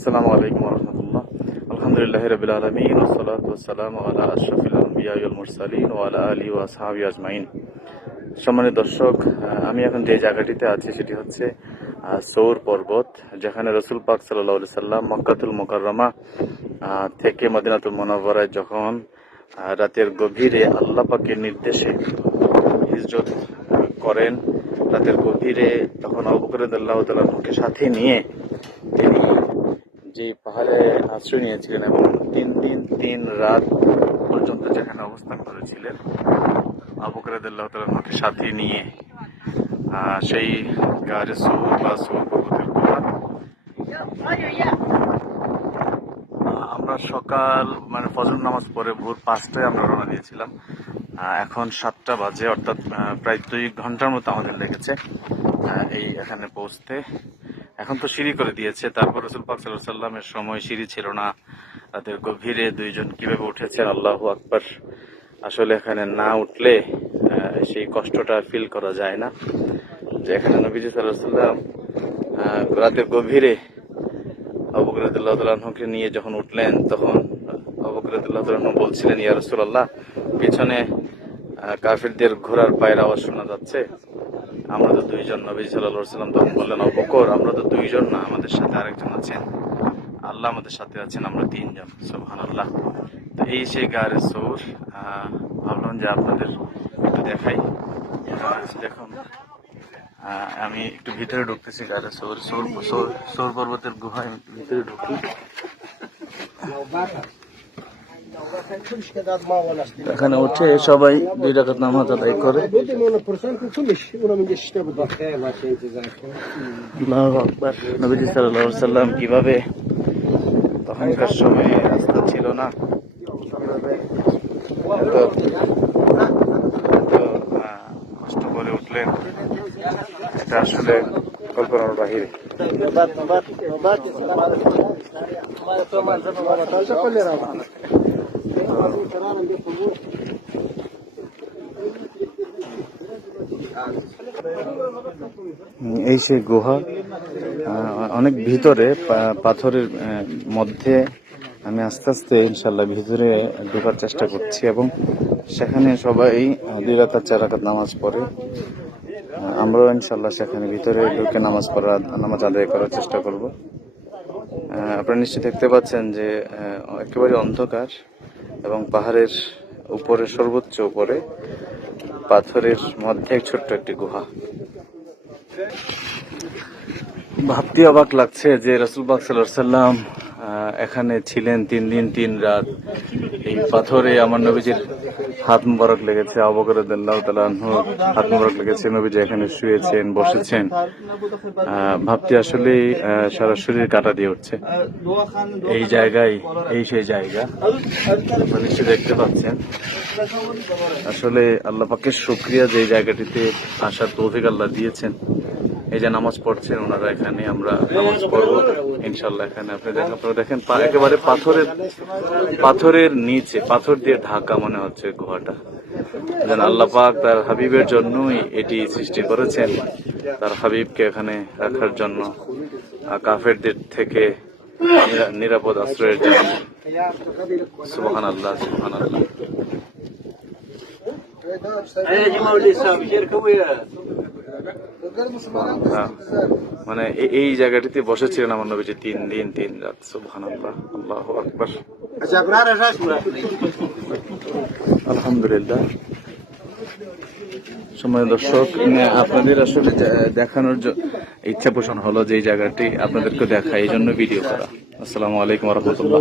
আসসালামু আলাইকুম রহমতুল্লাহ। আলহামদুলিল্লাহ রবিল আলমিন ওসলাত ওসালাম আলা আশরফুল আম্বিয়াউল মুরসালিন ও আলা আলী ও আসহাবি আজমাইন। সম্মানিত দর্শক আমি এখন যে জায়গাটিতে আছি সেটি হচ্ছে সৌর পর্বত, যেখানে রসুল পাক সাল্লাহ সাল্লাম মক্কাতুল মোকাররমা থেকে মদিনাতুল মোনাবরায় যখন রাতের গভীরে আল্লাহ পাকের নির্দেশে হিজরত করেন, রাতের গভীরে তখন অবকরদুল্লাহ তালকে সাথে নিয়ে তিনি যে পাহাড়ে আশ্রয় নিয়েছিলেন এবং তিন দিন, তিন রাত পর্যন্ত যেখানে অবস্থান করেছিলেন আবকরদুল্লাহ সাথে নিয়ে সেই গাড়ি সৌর বা সৌর পর্বতের আমরা সকাল মানে ফজর নামাজ পরে ভোর পাঁচটায় আমরা রওনা দিয়েছিলাম। এখন সাতটা বাজে, অর্থাৎ প্রায় দুই ঘণ্টার মতো আমাদের লেগেছে এই এখানে পৌঁছতে। এখন তো সিঁড়ি করে দিয়েছে। তারপর রসুল পাক সাল্লাহ সাল্লামের সময় সিঁড়ি ছিল না। রাতের গভীরে দুইজন কীভাবে উঠেছেন আল্লাহ আকবার। আসলে এখানে না উঠলে সেই কষ্টটা ফিল করা যায় না। যে এখানে নবীজি সাল্লাহ সাল্লাম রাতের গভীরে অবকরতুল্লাহ তালকে নিয়ে যখন উঠলেন, তখন অবকরতুল্লাহ তালন বলছিলেন, ইয়া রসুল্লাহ পিছনে কাফিরদের ঘোড়ার পায়ের আওয়াজ শোনা যাচ্ছে। আমরা তো দুইজন নবী সাল্লাম তখন বললেন অবকর আমরা তো দুইজন না, আমাদের সাথে আরেকজন আছেন। আল্লাহ আমাদের সাথে আছেন, আমরা তিনজন। সোহান আল্লাহ তো এই সেই গাড়ে সৌর ভাবলাম যে আপনাদের একটু দেখাই। দেখুন আমি একটু ভিতরে ঢুকতেছি গাড়ি সৌর সৌর সৌর পর্বতের গুহায় ভিতরে ঢুকি এখানে উঠে সবাই দুই টাকা নামাজ আদায় করে। সাল্লাম কীভাবে তখনকার সময়ে রাস্তা ছিল না? কষ্ট করে উঠলেন। এটা আসলে কল্পনার বাহিরে। এই সেই গুহা অনেক ভিতরে পাথরের মধ্যে আমি আস্তে আস্তে ইনশাল্লাহ ভিতরে ঢোকার চেষ্টা করছি এবং সেখানে সবাই দুই রাকাত চার নামাজ পড়ে। আমরাও ইনশাল্লাহ সেখানে ভিতরে ঢুকে নামাজ পড়া নামাজ আদায় করার চেষ্টা করব। আপনারা নিশ্চয়ই দেখতে পাচ্ছেন যে একেবারে অন্ধকার। এবং পাহাড়ের উপরে, সর্বোচ্চ উপরে, পাথরের মধ্যে ছোট্ট একটি গুহা। ভাবতে অবাক লাগছে যে রসুলবাগ সাল্লাম এখানে ছিলেন তিন দিন, তিন রাত। এই পাথরে আমার নবীজির হাত মুবারক লেগেছে অবকরদুল্লাহ তালাহ হাত মুবারক লেগেছে, নবীজি এখানে শুয়েছেন, বসেছেন। ভাবতে আসলে সারা শরীর কাটা দিয়ে উঠছে। এই জায়গায়, এই সেই জায়গা নিশ্চয়ই দেখতে পাচ্ছেন। আসলে আল্লাহ পাকের শুক্রিয়া যে জায়গাটিতে আসার তৌফিক আল্লাহ দিয়েছেন। এই যে নামাজ পড়ছেন, ওনারা এখানে আমরা নামাজ পড়ব। ইনশাল্লাহ এখানে আপনি দেখেন আপনারা দেখেন একেবারে পাথরের পাথরের নিচে, পাথর দিয়ে ঢাকা মনে হচ্ছে গুহাটা। যেন আল্লাহ পাক তার হাবিবের জন্যই এটি সৃষ্টি করেছেন, তার হাবিবকে এখানে রাখার জন্য। কাফেরদের থেকে নিরাপদ আশ্রয়ের জন্য। সুবহান আল্লাহ সুবহান আল্লাহ। মানে এই জায়গাটিতে বসেছিলেন আমার নবীজি তিন দিন তিন রাত সুবহান আল্লাহ আকবর। আলহামদুলিল্লাহ। সময় দর্শক আপনাদের আসলে দেখানোর ইচ্ছা পোষণ হলো যে জায়গাটি আপনাদেরকে দেখা এই জন্য ভিডিও করা। আসসালামু আলাইকুম রহমতুল্লাহ।